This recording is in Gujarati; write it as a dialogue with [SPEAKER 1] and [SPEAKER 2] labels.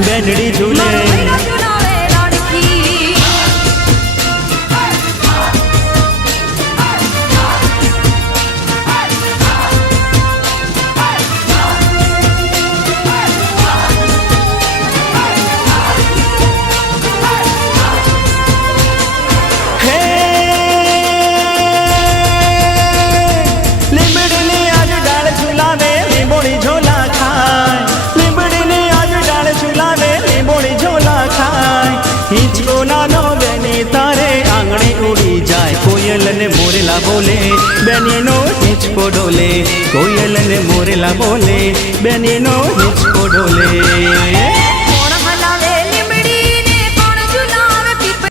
[SPEAKER 1] બેનડી ઝૂલે બોલે બેનીનો હિંચકો ડોલે કોયલ ને મોરેલા બોલે બેનીનો હિંચકો ડોલે